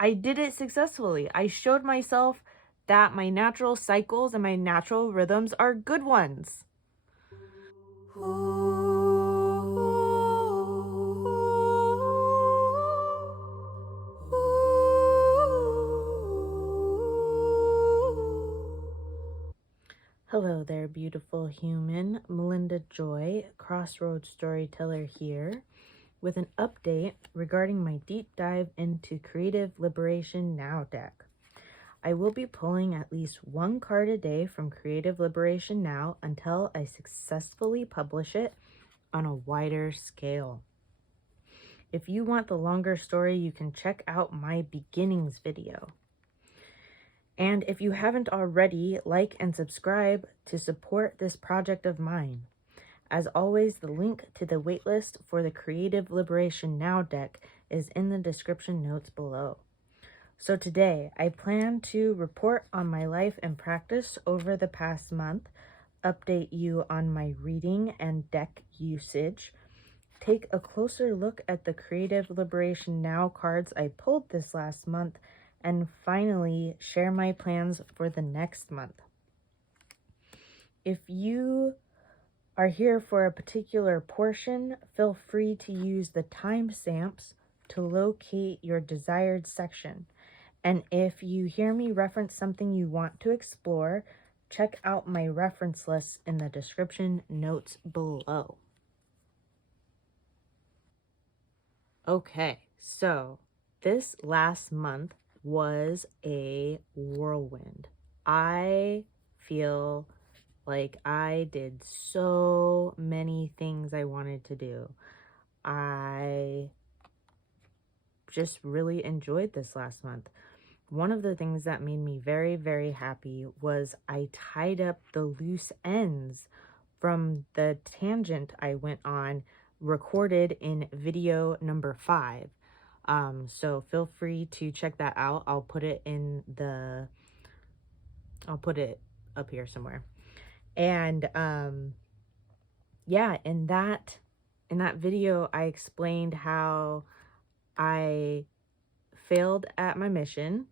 I did it successfully. I showed myself that my natural cycles and my natural rhythms are good ones. Hello there, beautiful human. Melinda Joy, Crossroads Storyteller here, with an update regarding my deep dive into Creative Liberation Now deck. I will be pulling at least one card a day from Creative Liberation Now until I successfully publish it on a wider scale. If you want the longer story, you can check out my beginnings video. And if you haven't already, like and subscribe to support this project of mine. As always, the link to the waitlist for the Creative Liberation Now deck is in the description notes below. So today, I plan to report on my life and practice over the past month, update you on my reading and deck usage, take a closer look at the Creative Liberation Now cards I pulled this last month, and finally share my plans for the next month. If you are here for a particular portion, feel free to use the timestamps to locate your desired section. And if you hear me reference something you want to explore, check out my reference list in the description notes below. Okay, so this last month was a whirlwind. I feel like I did so many things I wanted to do. I just really enjoyed this last month. One of the things that made me very, very happy was I tied up the loose ends from the tangent I went on, recorded in video number 5. So feel free to check that out. I'll put it up here somewhere. And yeah, in that video, I explained how I failed at my mission,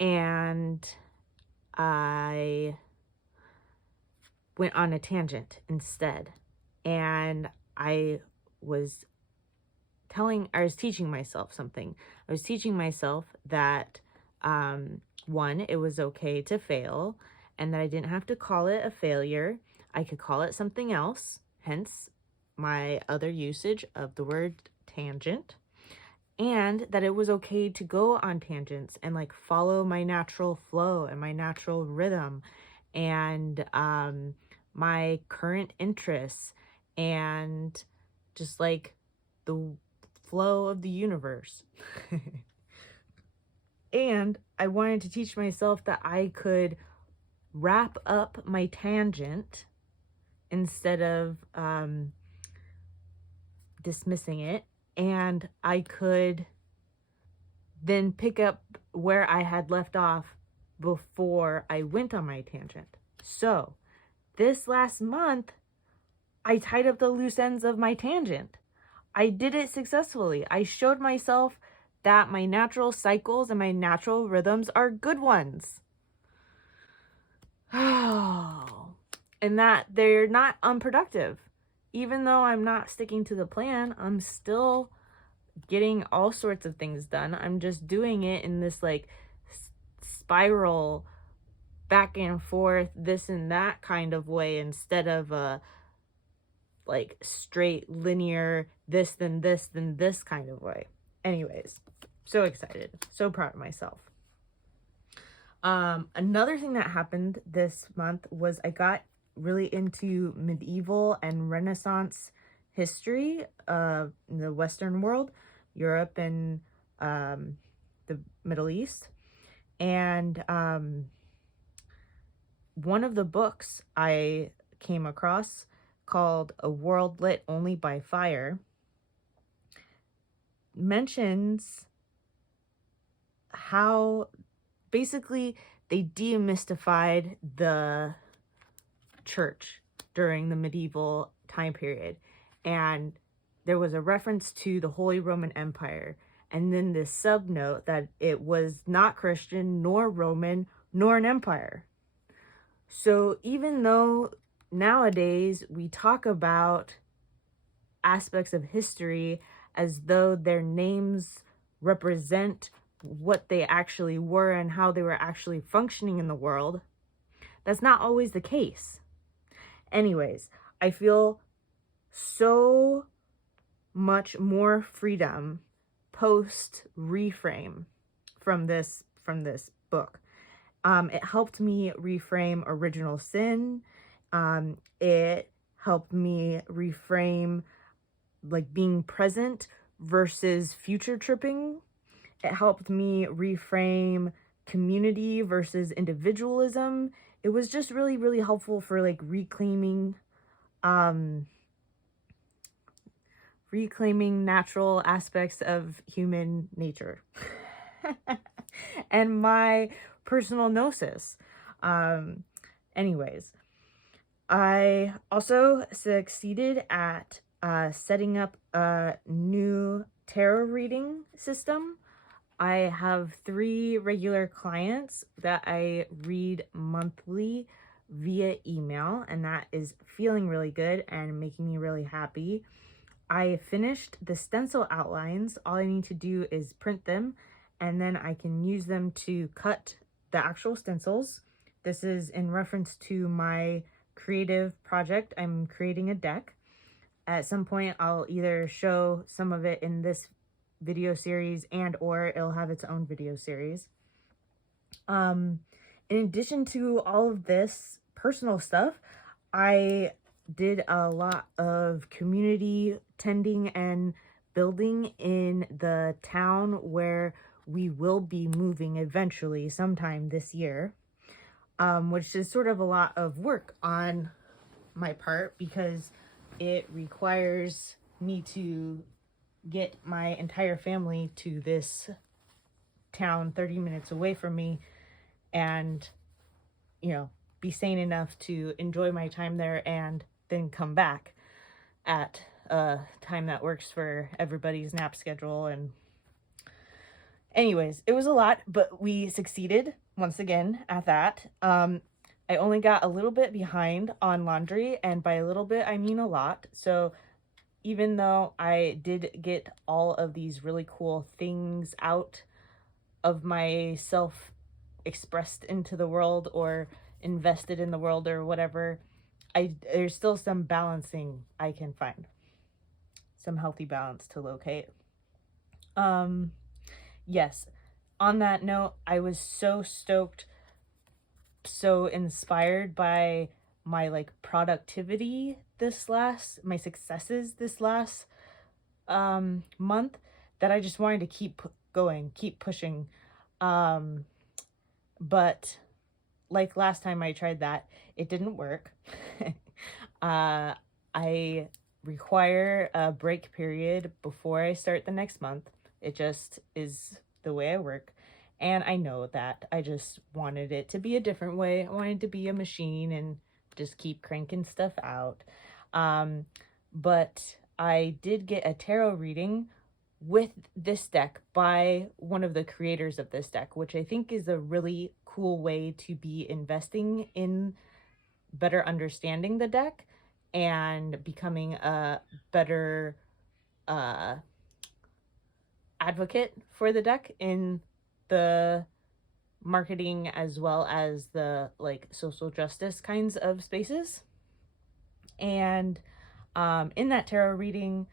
and I went on a tangent instead. And I was teaching myself something. I was teaching myself that, one, it was okay to fail, and that I didn't have to call it a failure. I could call it something else, hence my other usage of the word tangent, and that it was okay to go on tangents and like follow my natural flow and my natural rhythm and my current interests and just like the flow of the universe. And I wanted to teach myself that I could wrap up my tangent instead of dismissing it, and I could then pick up where I had left off before I went on my tangent. So this last month, I tied up the loose ends of my tangent. I did it successfully. I showed myself that my natural cycles and my natural rhythms are good ones. And that they're not unproductive. Even though I'm not sticking to the plan, I'm still getting all sorts of things done. I'm just doing it in this like spiral back and forth, this and that kind of way, instead of a like straight linear this then this then this kind of way. Anyways, so excited, so proud of myself. Another thing that happened this month was I got really into medieval and Renaissance history in the Western world, Europe and the Middle East. And one of the books I came across, called A World Lit Only by Fire, mentions how basically they demystified the church during the medieval time period. And there was a reference to the Holy Roman Empire and then this subnote that it was not Christian, nor Roman, nor an empire. So even though nowadays we talk about aspects of history as though their names represent what they actually were and how they were actually functioning in the world, that's not always the case. Anyways, I feel so much more freedom post reframe from this book. It helped me reframe original sin. It helped me reframe like being present versus future tripping. It helped me reframe community versus individualism. It was just really, really helpful for like reclaiming natural aspects of human nature and my personal gnosis. Anyways, I also succeeded at setting up a new tarot reading system. I have 3 regular clients that I read monthly via email, and that is feeling really good and making me really happy. I finished the stencil outlines. All I need to do is print them, and then I can use them to cut the actual stencils. This is in reference to my creative project. I'm creating a deck. At some point, I'll either show some of it in this video series and or it'll have its own video series. In addition to all of this personal stuff, I did a lot of community tending and building in the town where we will be moving eventually sometime this year, which is sort of a lot of work on my part because it requires me to get my entire family to this town 30 minutes away from me and, you know, be sane enough to enjoy my time there and then come back at a time that works for everybody's nap schedule. And anyways, it was a lot, but we succeeded once again at that. I only got a little bit behind on laundry, and by a little bit, I mean a lot. So even though I did get all of these really cool things out of myself expressed into the world or invested in the world or whatever, there's still some balancing I can find. Some healthy balance to locate. Yes, on that note, I was so stoked, so inspired by my like productivity my successes this last month, that I just wanted to keep going, keep pushing. But like last time I tried that, it didn't work. I require a break period before I start the next month. It just is the way I work. And I know that. I just wanted it to be a different way. I wanted to be a machine and just keep cranking stuff out. But I did get a tarot reading with this deck by one of the creators of this deck, which I think is a really cool way to be investing in better understanding the deck and becoming a better advocate for the deck in the marketing as well as the like social justice kinds of spaces. And in that tarot reading,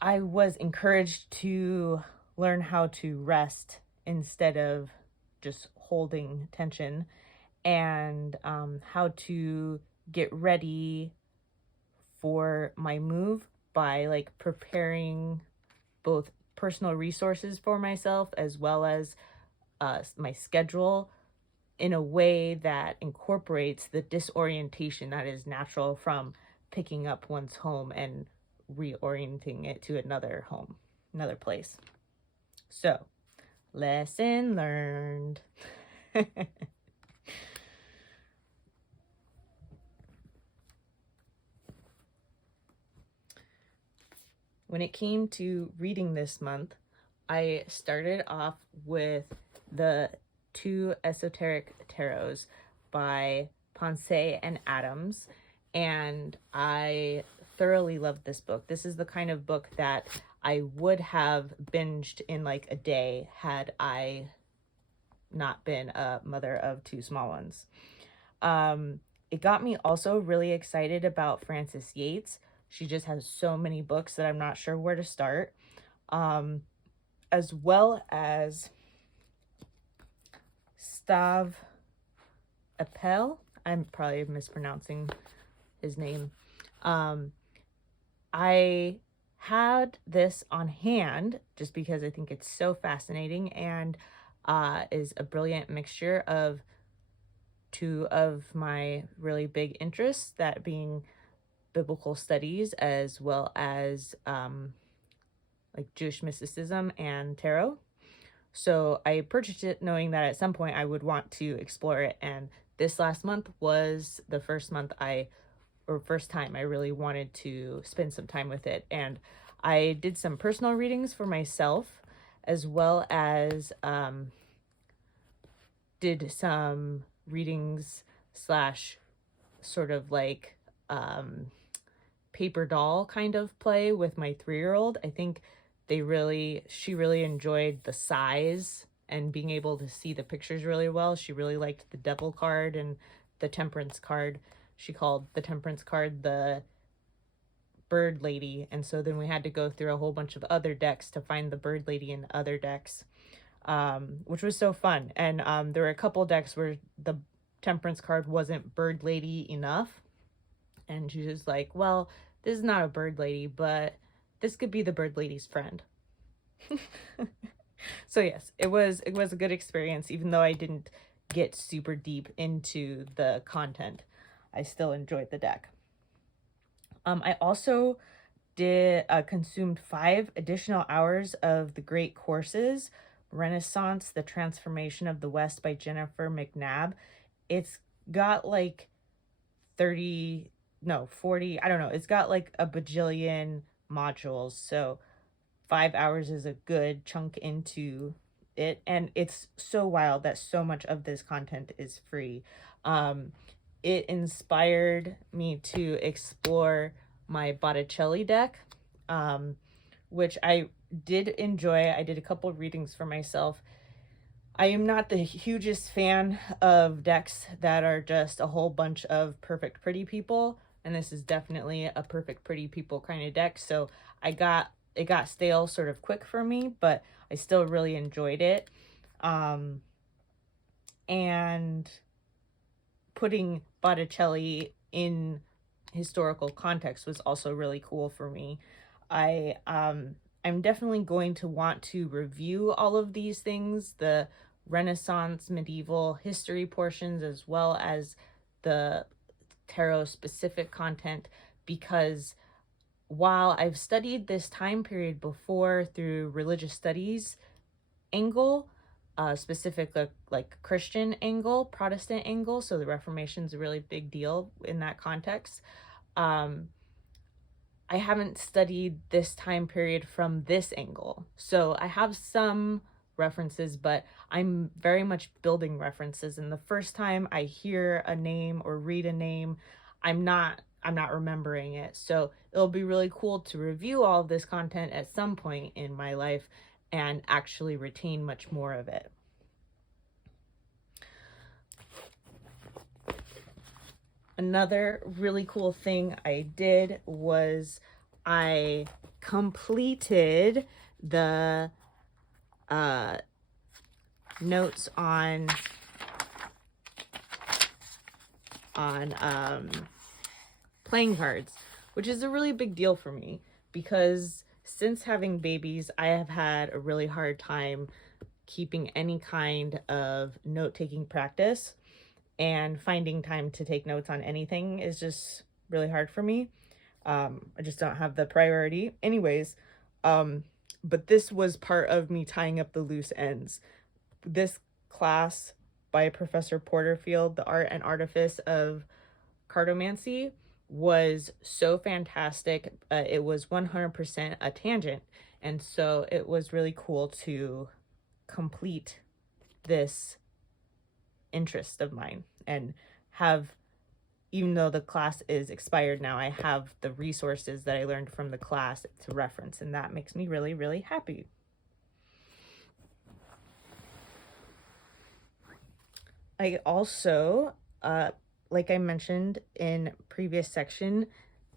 I was encouraged to learn how to rest instead of just holding tension, and how to get ready for my move by like preparing both personal resources for myself as well as my schedule in a way that incorporates the disorientation that is natural from picking up one's home and reorienting it to another home, another place. So, lesson learned. When it came to reading this month, I started off with the 2 Esoteric Tarots by Poncet and Adams, and I thoroughly loved this book. This is the kind of book that I would have binged in like a day had I not been a mother of 2 small ones. It got me also really excited about Frances Yates. She just has so many books that I'm not sure where to start. As well as Stav Appel. I'm probably mispronouncing his name. I had this on hand just because I think it's so fascinating and is a brilliant mixture of 2 of my really big interests, that being biblical studies as well as like Jewish mysticism and tarot. So I purchased it knowing that at some point I would want to explore it, and this last month was the first time I really wanted to spend some time with it. And I did some personal readings for myself, as well as did some readings slash sort of like paper doll kind of play with my 3-year-old. I think she really enjoyed the size and being able to see the pictures really well. She really liked the Devil card and the Temperance card. She called the Temperance card the Bird Lady, and so then we had to go through a whole bunch of other decks to find the Bird Lady in other decks, which was so fun. And there were a couple decks where the Temperance card wasn't Bird Lady enough, and she was like, well, this is not a Bird Lady, but this could be the Bird Lady's friend. So yes, it was a good experience, even though I didn't get super deep into the content. I still enjoyed the deck. I also consumed 5 additional hours of the great courses, Renaissance, The Transformation of the West by Jennifer McNabb. It's got like 40, I don't know. It's got like a bajillion modules. So 5 hours is a good chunk into it. And it's so wild that so much of this content is free. It inspired me to explore my Botticelli deck, which I did enjoy. I did a couple of readings for myself. I am not the hugest fan of decks that are just a whole bunch of perfect pretty people, and this is definitely a perfect pretty people kind of deck. So it got stale sort of quick for me, but I still really enjoyed it. And putting Botticelli in historical context was also really cool for me. I'm definitely going to want to review all of these things, the Renaissance, medieval history portions, as well as the tarot specific content, because while I've studied this time period before through religious studies angle, specific like Christian angle, Protestant angle, so the Reformation is a really big deal in that context, I haven't studied this time period from this angle. So I have some references, but I'm very much building references, and the first time I hear a name or read a name, I'm not remembering it. So it'll be really cool to review all of this content at some point in my life and actually retain much more of it. Another really cool thing I did was I completed the notes on playing cards, which is a really big deal for me because since having babies, I have had a really hard time keeping any kind of note-taking practice, and finding time to take notes on anything is just really hard for me. I just don't have the priority. Anyways, but this was part of me tying up the loose ends. This class by Professor Porterfield, The Art and Artifice of Cartomancy, was so fantastic. It was 100% a tangent. And so it was really cool to complete this interest of mine and have, even though the class is expired now, I have the resources that I learned from the class to reference, and that makes me really, really happy. I also, like I mentioned in previous section,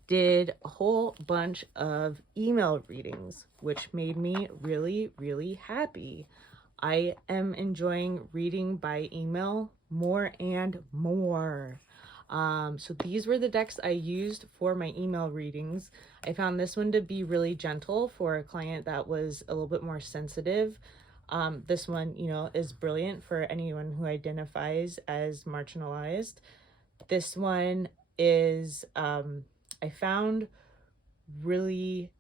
did a whole bunch of email readings, which made me really, really happy. I am enjoying reading by email more and more. So these were the decks I used for my email readings. I found this one to be really gentle for a client that was a little bit more sensitive. This one, you know, is brilliant for anyone who identifies as marginalized. This one is, I found really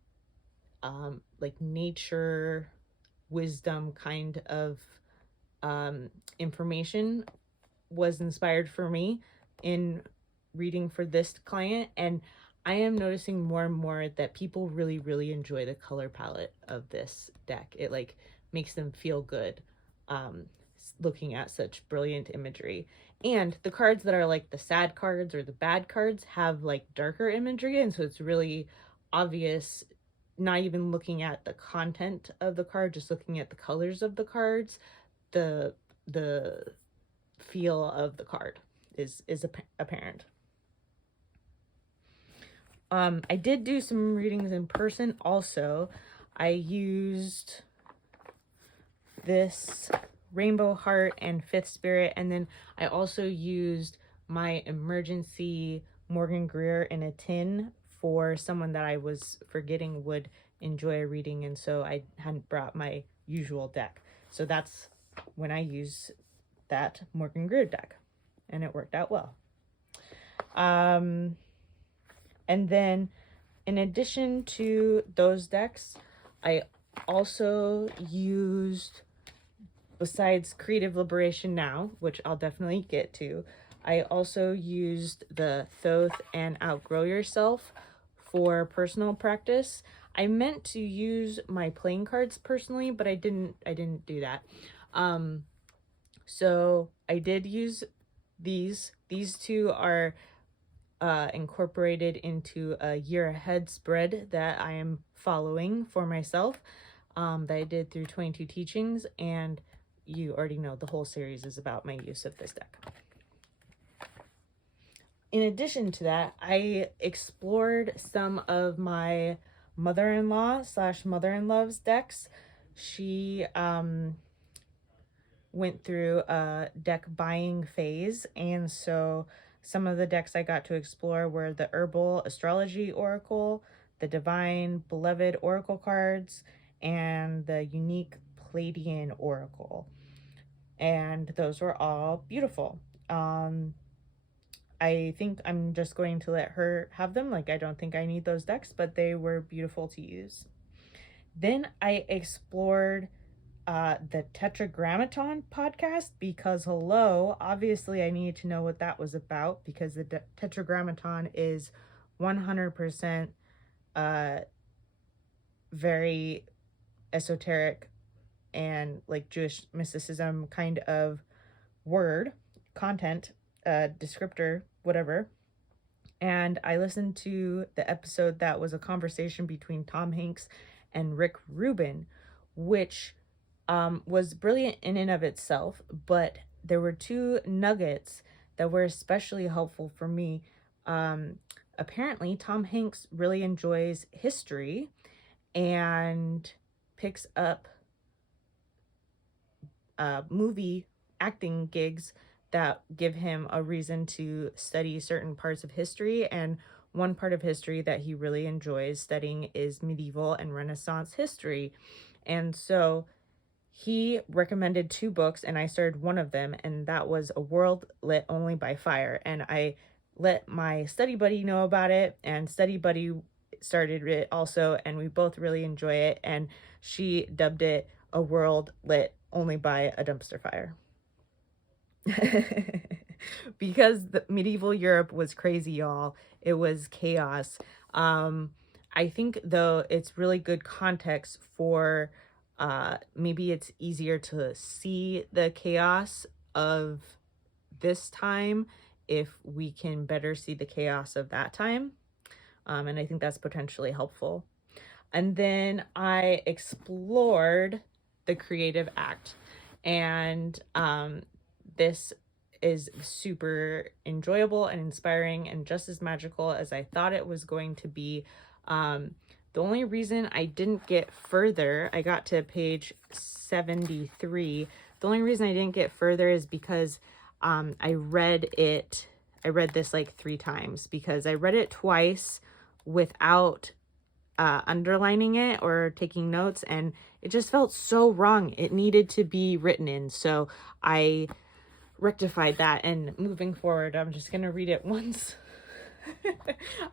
like nature wisdom kind of information was inspired for me in reading for this client, and I am noticing more and more that people really, really enjoy the color palette of this deck. It like makes them feel good looking at such brilliant imagery. And the cards that are like the sad cards or the bad cards have like darker imagery, and so it's really obvious, not even looking at the content of the card, just looking at the colors of the cards, the feel of the card is apparent. I did do some readings in person also. I used this Rainbow Heart and Fifth Spirit, and then I also used my emergency Morgan Greer in a tin for someone that I was forgetting would enjoy a reading, and so I hadn't brought my usual deck. So that's when I use that Morgan Greer deck, and it worked out well. And then in addition to those decks, I also used, besides Creative Liberation Now, which I'll definitely get to, I also used the Thoth and Outgrow Yourself for personal practice. I meant to use my playing cards personally, but I didn't do that. So I did use these. These two are incorporated into a year ahead spread that I am following for myself, that I did through 22 teachings, and you already know the whole series is about my use of this deck. In addition to that, I explored some of my mother-in-law / mother-in-law's decks. She went through a deck buying phase, and so some of the decks I got to explore were the Herbal Astrology Oracle, the Divine Beloved Oracle cards, and the Unique Palladian Oracle. And those were all beautiful. I think I'm just going to let her have them. Like, I don't think I need those decks, but they were beautiful to use. Then I explored the Tetragrammaton podcast, because hello, obviously I needed to know what that was about, because the Tetragrammaton is 100% very esoteric and like Jewish mysticism kind of word, content, descriptor, whatever. And I listened to the episode that was a conversation between Tom Hanks and Rick Rubin, which was brilliant in and of itself, but there were two nuggets that were especially helpful for me. Apparently, Tom Hanks really enjoys history and picks up movie acting gigs that give him a reason to study certain parts of history. And one part of history that he really enjoys studying is medieval and Renaissance history. And so he recommended two books, and I started one of them, and that was A World Lit Only by Fire. And I let my study buddy know about it, and study buddy started it also, and we both really enjoy it. And she dubbed it A World Lit Only by a Dumpster Fire. Because the medieval Europe was crazy, y'all. It was chaos. I think, though, it's really good context for maybe it's easier to see the chaos of this time if we can better see the chaos of that time. And I think that's potentially helpful. And then I explored the creative act. And this is super enjoyable and inspiring and just as magical as I thought it was going to be. The only reason I didn't get further, I got to page 73. The only reason I didn't get further is because I read this like 3 times, because I read it twice without underlining it or taking notes, and it just felt so wrong. It needed to be written in. So I rectified that, and moving forward, I'm just going to read it once.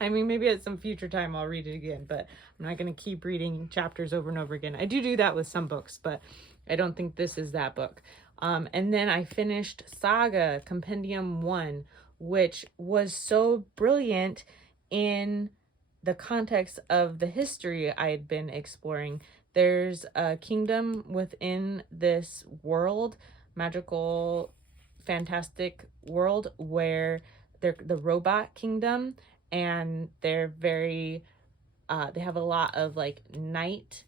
I mean, maybe at some future time I'll read it again, but I'm not going to keep reading chapters over and over again. I do that with some books, but I don't think this is that book. And then I finished Saga Compendium 1, which was so brilliant in the context of the history I had been exploring. There's a kingdom within this world, magical, fantastic world, where they're the robot kingdom, and they're very, they have a lot of like knight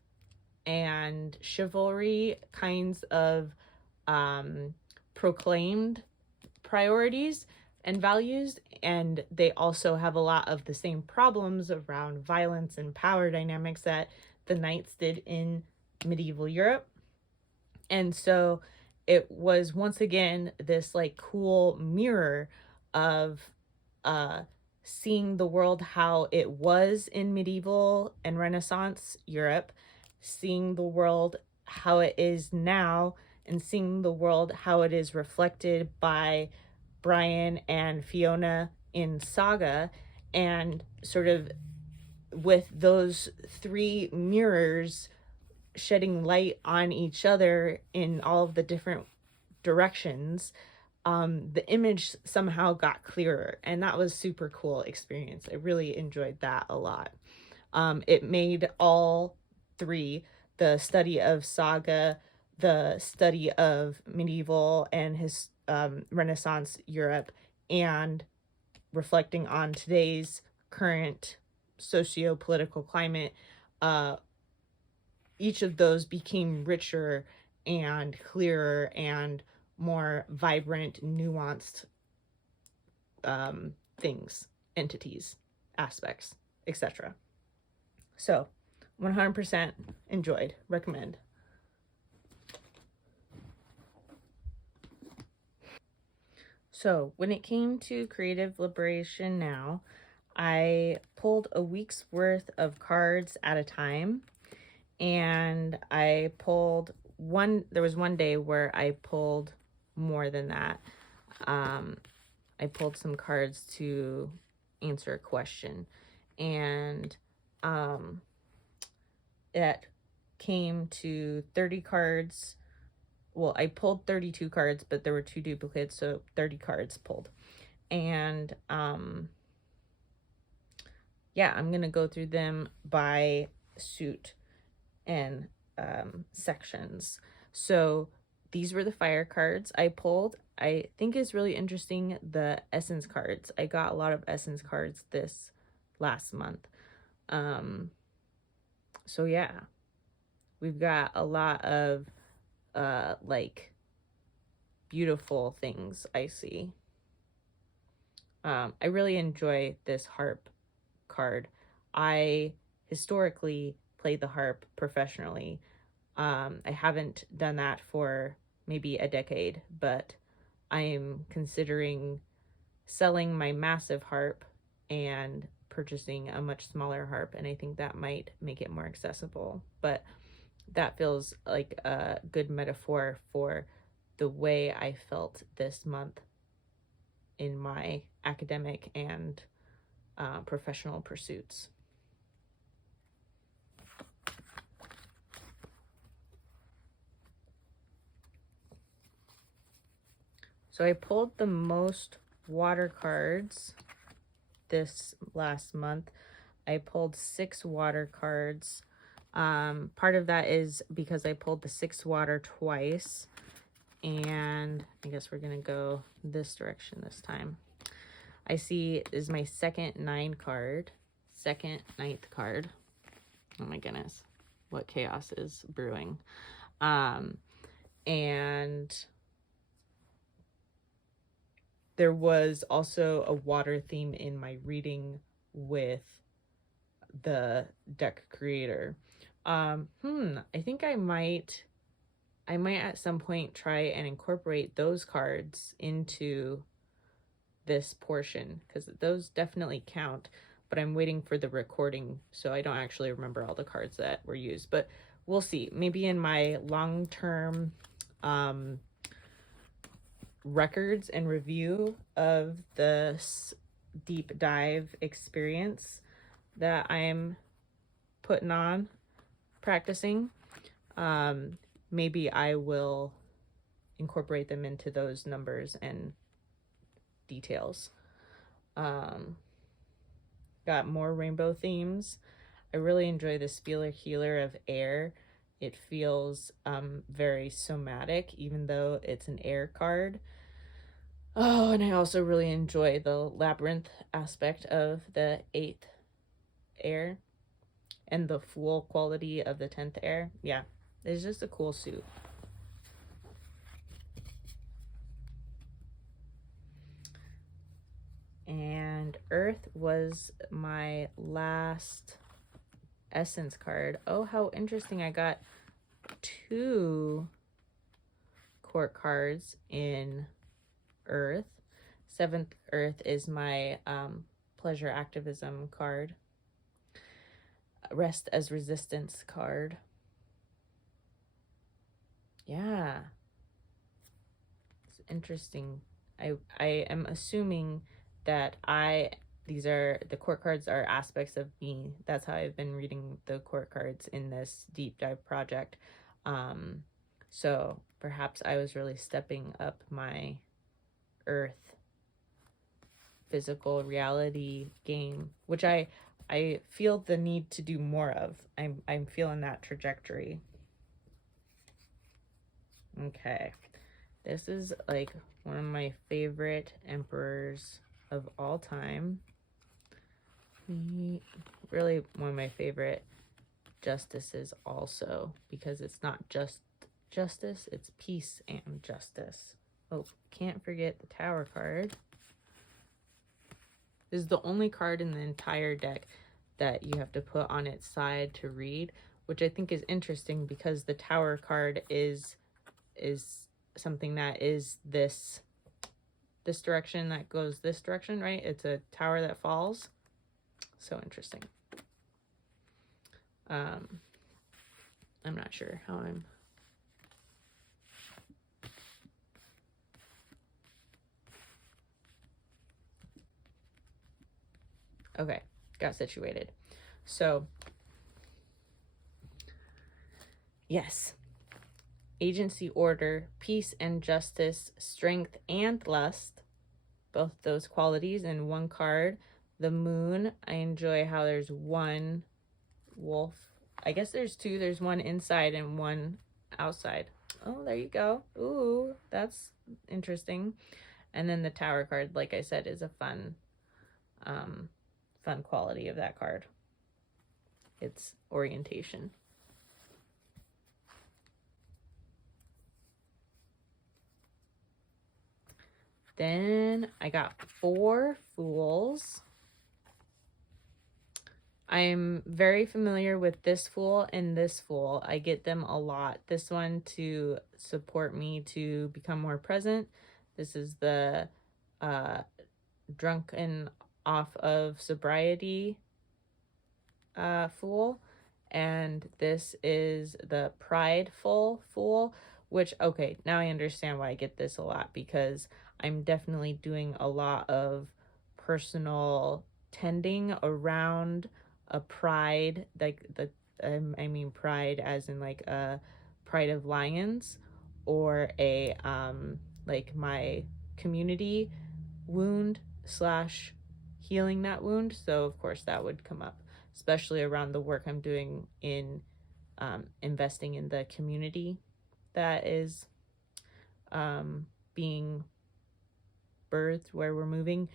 and chivalry kinds of proclaimed priorities and values, and they also have a lot of the same problems around violence and power dynamics that the knights did in medieval Europe. And so it was once again this like cool mirror of seeing the world how it was in medieval and Renaissance Europe, seeing the world how it is now, and seeing the world how it is reflected by Brian and Fiona in Saga, and sort of with those 3 mirrors shedding light on each other in all of the different directions, the image somehow got clearer, and that was super cool experience. I really enjoyed that a lot. It made all 3, the study of Saga, the study of medieval and his Renaissance Europe, and reflecting on today's current socio-political climate, each of those became richer and clearer and more vibrant, nuanced things, entities, aspects, etc. So 100% enjoyed, recommend. So when it came to creative liberation now, I pulled a week's worth of cards at a time, and I pulled there was one day where I pulled more than that. I pulled some cards to answer a question, and it came to 30 cards. Well, I pulled 32 cards, but there were 2 duplicates, so 30 cards pulled. And yeah, I'm going to go through them by suit and sections. So these were the fire cards I pulled. I think it's really interesting, the essence cards. I got a lot of essence cards this last month. So yeah, we've got a lot of like beautiful things I see. I really enjoy this harp card. I historically play the harp professionally. I haven't done that for maybe a decade, but I am considering selling my massive harp and purchasing a much smaller harp, and I think that might make it more accessible. But that feels like a good metaphor for the way I felt this month in my academic and professional pursuits. So I pulled the most water cards this last month. I pulled 6 water cards. Part of that is because I pulled the 6 water twice, and I guess we're gonna go this direction this time. I see is my second 9 card, second 9th card. Oh my goodness, what chaos is brewing. And there was also a water theme in my reading with the deck creator. I think I might at some point try and incorporate those cards into this portion, because those definitely count, but I'm waiting for the recording, so I don't actually remember all the cards that were used, but we'll see. Maybe in my long-term records and review of the deep dive experience that I'm putting on, practicing, maybe I will incorporate them into those numbers and details. Got more rainbow themes. I really enjoy the Spieler Healer of Air. It feels very somatic, even though it's an air card. Oh, and I also really enjoy the labyrinth aspect of the 8th air and the Fool quality of the 10th air. Yeah, it's just a cool suit. And Earth was my last essence card. Oh, how interesting. I got 2 court cards in Earth. 7th Earth is my pleasure activism card. Rest as resistance card. Yeah, it's interesting. I am assuming that these are the court cards are aspects of me. That's how I've been reading the court cards in this deep dive project. So perhaps I was really stepping up my Earth physical reality game, which I feel the need to do more of. I'm feeling that trajectory. Okay, this is like one of my favorite emperors of all time. Really one of my favorite justices also, because it's not just justice, it's peace and justice. Oh, can't forget the Tower card. This is the only card in the entire deck that you have to put on its side to read, which I think is interesting because the Tower card is something that is this direction that goes this direction, right? It's a tower that falls. So interesting. I'm not sure how I'm okay, got situated. So yes, agency, order, peace and justice, strength and lust, both those qualities in one card. The moon, I enjoy how there's one wolf. I guess there's 2. There's one inside and one outside. Oh, there you go. Ooh, that's interesting. And then the Tower card, like I said, is a fun quality of that card. It's orientation. Then I got 4 Fools. I'm very familiar with this Fool and this Fool. I get them a lot. This one to support me to become more present. This is the drunk and off of sobriety Fool. And this is the prideful Fool, which, okay, now I understand why I get this a lot, because I'm definitely doing a lot of personal tending around a pride, like I mean pride as in like a pride of lions, or a like my community wound / healing that wound. So of course that would come up. especially around the work I'm doing in investing in the community that is being birthed where we're moving.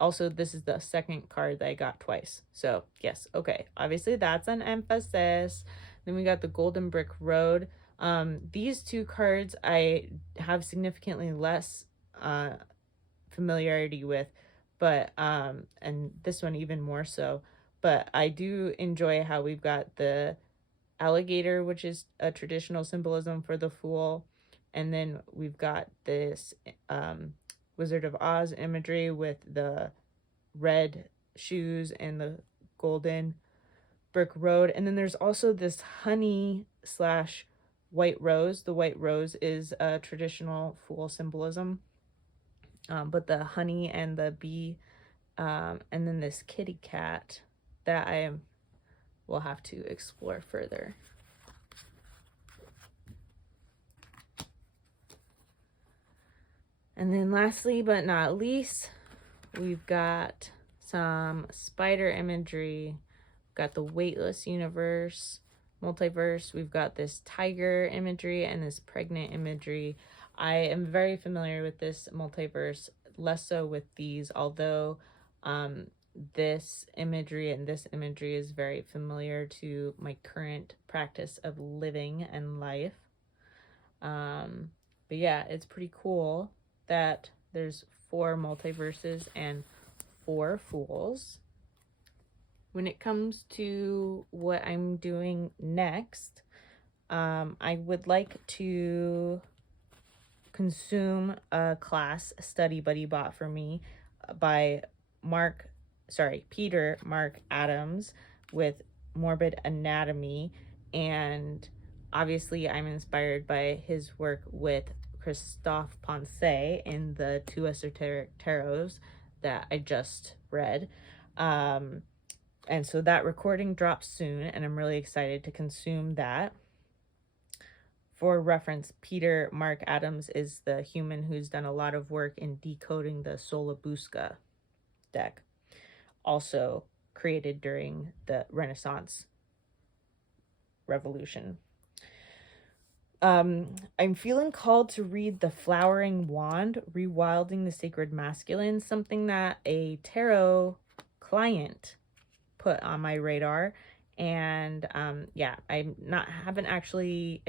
Also, this is the second card that I got twice. So yes, okay, obviously that's an emphasis. Then we got the Golden Brick Road. These two cards I have significantly less familiarity with, but and this one even more so. But I do enjoy how we've got the alligator, which is a traditional symbolism for the Fool, and then we've got this Wizard of Oz imagery with the red shoes and the golden brick road. And then there's also this honey / white rose. The white rose is a traditional Fool symbolism, but the honey and the bee, and then this kitty cat that I will have to explore further. And then lastly but not least, we've got some spider imagery. We've got the weightless universe, multiverse. We've got this tiger imagery and this pregnant imagery. I am very familiar with this multiverse, less so with these, although this imagery and this imagery is very familiar to my current practice of living and life. But yeah, it's pretty cool that there's 4 multiverses and 4 fools. When it comes to what I'm doing next, I would like to consume a class Study Buddy bought for me by Peter Mark Adams with Morbid Anatomy, and obviously I'm inspired by his work with Christophe Poncet in the 2 Esoteric Tarots that I just read. And so that recording drops soon, and I'm really excited to consume that. For reference, Peter Mark Adams is the human who's done a lot of work in decoding the Solabusca deck, also created during the Renaissance Revolution. I'm feeling called to read The Flowering Wand, Rewilding the Sacred Masculine, something that a tarot client put on my radar. And yeah, I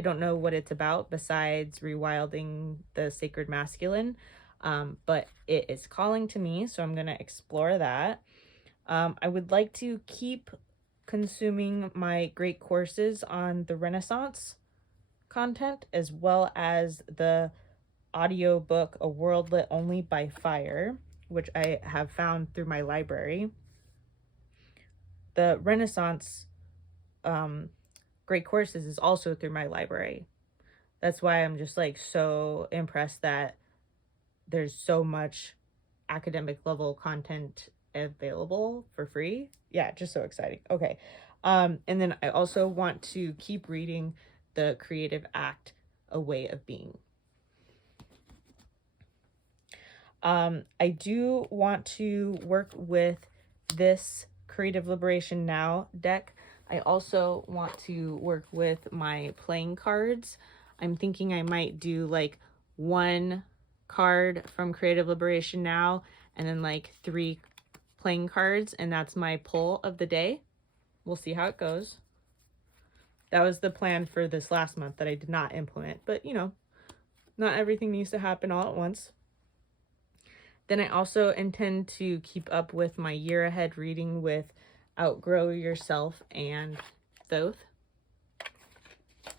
don't know what it's about besides rewilding the sacred masculine, but it is calling to me, so I'm going to explore that. I would like to keep consuming my great courses on the Renaissance content, as well as the audio book A World Lit Only by Fire, which I have found through my library. The Renaissance great courses is also through my library. That's why I'm just like so impressed that there's so much academic level content available for free. Yeah, just so exciting. Okay. And then I also want to keep reading The Creative Act, A Way of Being. I do want to work with this Creative Liberation Now deck. I also want to work with my playing cards. I'm thinking I might do like 1 card from Creative Liberation Now and then like 3 playing cards, and that's my pull of the day. We'll see how it goes. That was the plan for this last month that I did not implement, but you know, not everything needs to happen all at once. Then I also intend to keep up with my year ahead reading with Outgrow Yourself and Thoth,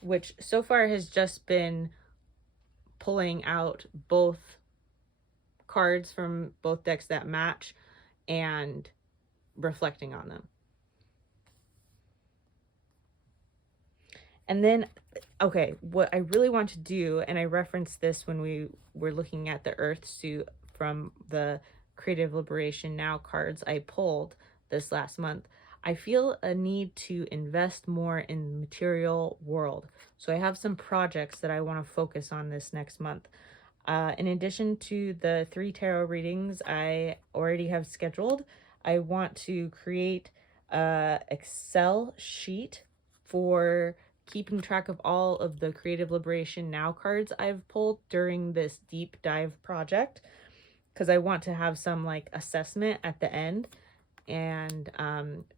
which so far has just been pulling out both cards from both decks that match and reflecting on them. And then, okay, what I really want to do, and I referenced this when we were looking at the Earth suit from the Creative Liberation Now cards I pulled this last month, I feel a need to invest more in the material world. So I have some projects that I want to focus on this next month. In addition to the 3 tarot readings I already have scheduled, I want to create a Excel sheet for keeping track of all of the Creative Liberation Now cards I've pulled during this deep dive project, because I want to have some like assessment at the end and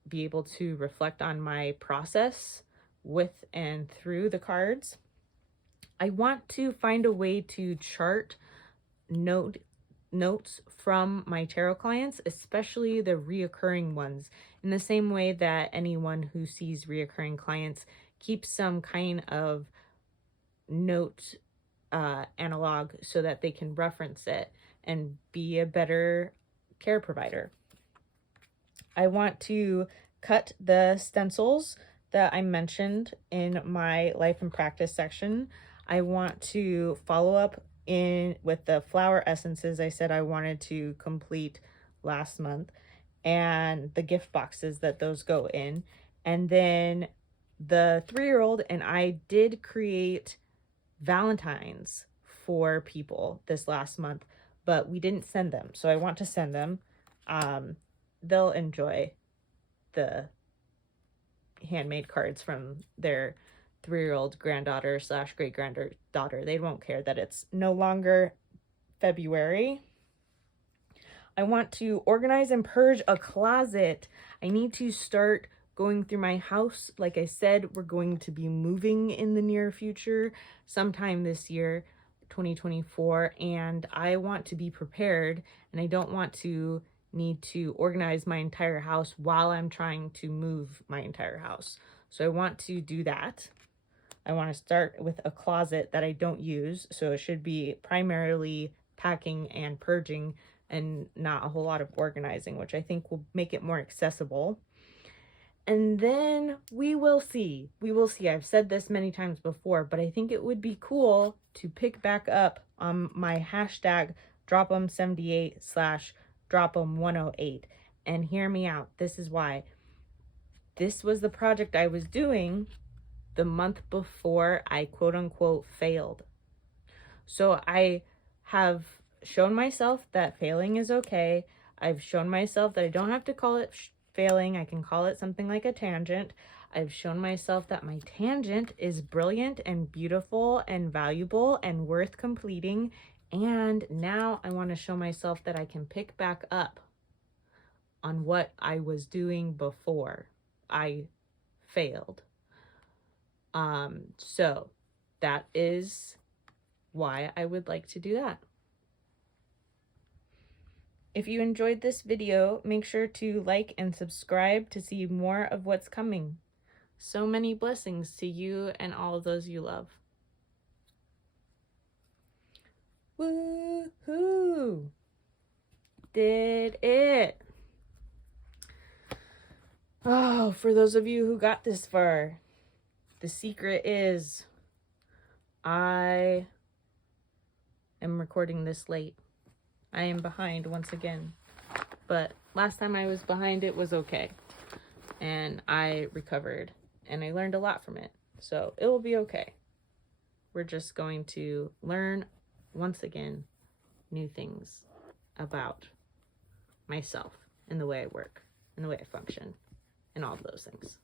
be able to reflect on my process with and through the cards. I want to find a way to chart notes from my tarot clients, especially the reoccurring ones, in the same way that anyone who sees reoccurring clients keeps some kind of note analog so that they can reference it and be a better care provider. I want to cut the stencils that I mentioned in my life and practice section. I want to follow up with the flower essences I said I wanted to complete last month, and the gift boxes that those go in. And then the 3-year-old and I did create Valentines for people this last month, but we didn't send them. So I want to send them. They'll enjoy the handmade cards from their 3-year-old granddaughter / great granddaughter. They won't care that it's no longer February. I want to organize and purge a closet. I need to start going through my house. Like I said, we're going to be moving in the near future, sometime this year, 2024, and I want to be prepared, and I don't want to need to organize my entire house while I'm trying to move my entire house. So I want to do that. I want to start with a closet that I don't use, so it should be primarily packing and purging and not a whole lot of organizing, which I think will make it more accessible. And then we will see. We will see. I've said this many times before, but I think it would be cool to pick back up on my hashtag drop'em78 / drop'em108. And hear me out. This is why. This was the project I was doing the month before I quote unquote failed. So I have shown myself that failing is okay. I've shown myself that I don't have to call it failing. I can call it something like a tangent. I've shown myself that my tangent is brilliant and beautiful and valuable and worth completing. And now I want to show myself that I can pick back up on what I was doing before I failed. So that is why I would like to do that. If you enjoyed this video, make sure to like and subscribe to see more of what's coming. So many blessings to you and all of those you love. Woohoo! Did it! Oh, for those of you who got this far, the secret is I am recording this late. I am behind once again, but last time I was behind, it was okay. And I recovered and I learned a lot from it. So it will be okay. We're just going to learn once again new things about myself and the way I work and the way I function and all of those things.